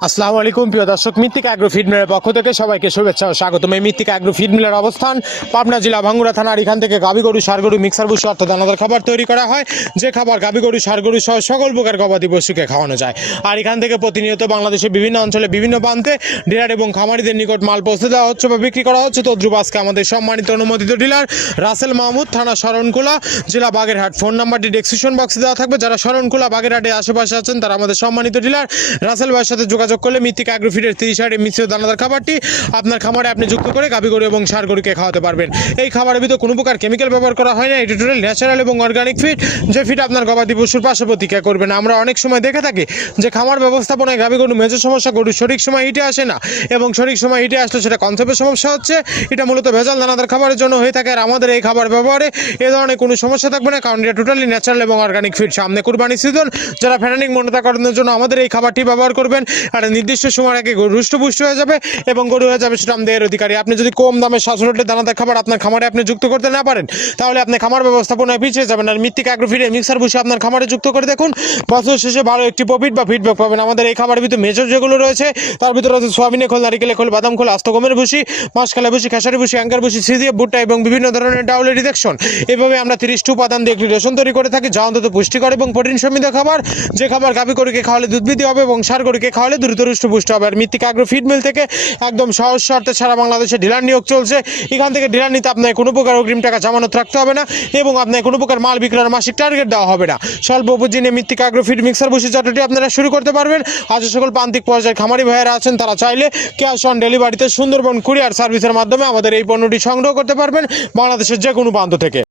আসসালামু আলাইকুম প্রিয় দর্শক, মৃত্তিকা অ্যাগ্রো ফিড মিলের পক্ষ থেকে সবাইকে শুভেচ্ছা ও স্বাগতম। এই মৃত্তিকা অ্যাগ্রো ফিড মিলের অবস্থান পাবনা জেলা ভাঙ্গুড়া থানার। এখান থেকে গাভী গরু, ষাঁড় গরু, মিক্সার ভুসি অর্থাৎ দানাদার খাবার তৈরি করা হয়, যে খাবার গাভী গরু, ষাঁড় গরু সহ সকল প্রকার গবাদি পশুকে খাওয়ানো যায়। আর এখান থেকে প্রতিনিয়ত বাংলাদেশের বিভিন্ন অঞ্চলে বিভিন্ন প্রান্তে ডিলার এবং খামারিদের নিকট মাল পৌঁছে দেওয়া হচ্ছে বা বিক্রি করা হচ্ছে। তদ্রুপ আজকে আমাদের সম্মানিত অনুমোদিত ডিলার রাসেল মাহমুদ, থানা শরণখোলা, জেলা বাগেরহাট। ফোন নাম্বারটি ডেসক্রিপশন বক্সে দেওয়া থাকবে। যারা শরণখোলা, বাগেরহাটের আশেপাশে আছেন তারা আমাদের সম্মানিত ডিলার রাসেল ভাইয়ের সাথে যোগাযোগ করলে মৃত্তিকা অ্যাগ্রো ফিডের 30 মিশ্রিত দানাদার খাবারটি আপনার খামারে আপনি যুক্ত করে গাভী গরু এবং ষাঁড় গরুকে খাওয়াতে পারবেন। এই খাবারের ভিতরে কোনো প্রকার কেমিক্যাল ব্যবহার করা হয় না। এটি টোটাল ন্যাচারাল এবং অর্গানিক ফিড, যে ফিড আপনার গবাদি পশুর পাশে প্রতিক্রিয়া করবে না। আমরা অনেক সময় দেখে থাকি যে খামার ব্যবস্থাপনায় গাভী গরু মেজর সমস্যা, গরু সঠিক সময় হিটে আসে না, এবং সঠিক সময় হিটে আসলে সেটা কনসেপ্টের সমস্যা হচ্ছে। এটা মূলত ভেজাল দানাদার খাবারের জন্য হয়ে থাকে। আর আমাদের এই খাবার ব্যবহারে এ ধরনের কোনো সমস্যা থাকবে না, কারণ এটা টোটালি ন্যাচারাল এবং অর্গানিক ফিড। সামনে কুরবানি সিজন, যারা ফ্যানানিক মনোতাকরণের জন্য আমাদের এই খাবারটি ব্যবহার করবেন, একটা নির্দিষ্ট সময়ের আগে গরু হৃষ্টপুষ্ট হয়ে যাবে এবং গরু হয়ে যাবে সেটা আমাদের অধিকারী। আপনি যদি কম দামে সাশ্রয়ের দানাদার খাবার আপনার খামারে আপনি যুক্ত করতে না পারেন, তাহলে আপনি খামার ব্যবস্থাপনায় পিছিয়ে যাবেন। আর মৃত্তিকা অ্যাগ্রো ফিডের মিক্সার ভুসি আপনার খামারে যুক্ত করে দেখুন, বছর শেষে ভালো একটি প্রফিট বা ফিডব্যাক পাবেন। আমাদের এই খাবারের ভিতরে মেজর যেগুলো রয়েছে তার ভিতরে রয়েছে সোয়াবিনের খোল, নারিকেলের খোল, বাদাম খোল, আস্ত গমের ভুসি, মাসকালা ভুসি, খেসারি ভুসি, অ্যাঙ্কার ভুসি, সিজিএফ ভুট্টা এবং বিভিন্ন ধরনের ডাউলের রিডাকশন। এভাবে আমরা 30টি উপাদান দিয়ে একটি রেশন তৈরি করে থাকি, যা অন্তত পুষ্টিকর এবং প্রোটিন সমৃদ্ধ খাবার। যে খাবার গাভী গরুকে খাওয়ালে দুধ বৃদ্ধি হবে এবং ষাঁড় গরুকে খাওয়ালে দ্রুত হৃষ্টপুষ্ট হবে। আর মৃত্তিকা অ্যাগ্রো ফিড মিল থেকে একদম সহজ শর্তে সারা বাংলাদেশে ডিলার নিয়োগ চলছে। এখান থেকে ডিলার নিতে আপনার কোনো প্রকার অগ্রিম টাকা জামানত রাখতে হবে না, এবং আপনার কোনো প্রকার মাল বিক্রয়ের মাসিক টার্গেট দেওয়া হবে না। স্বল্প পুঁজি নিয়ে মৃত্তিকা অ্যাগ্রো ফিড মিক্সার ভুসি চাটুটি আপনারা শুরু করতে পারবেন। আজ সকল প্রান্তিক পর্যায়ে খামারি ভাইয়েরা আছেন, তারা চাইলে ক্যাশ অন ডেলিভারিতে সুন্দরবন কুরিয়ার সার্ভিসের মাধ্যমে আমাদের এই পণ্যটি সংগ্রহ করতে পারবেন বাংলাদেশের যে কোনো প্রান্ত থেকে।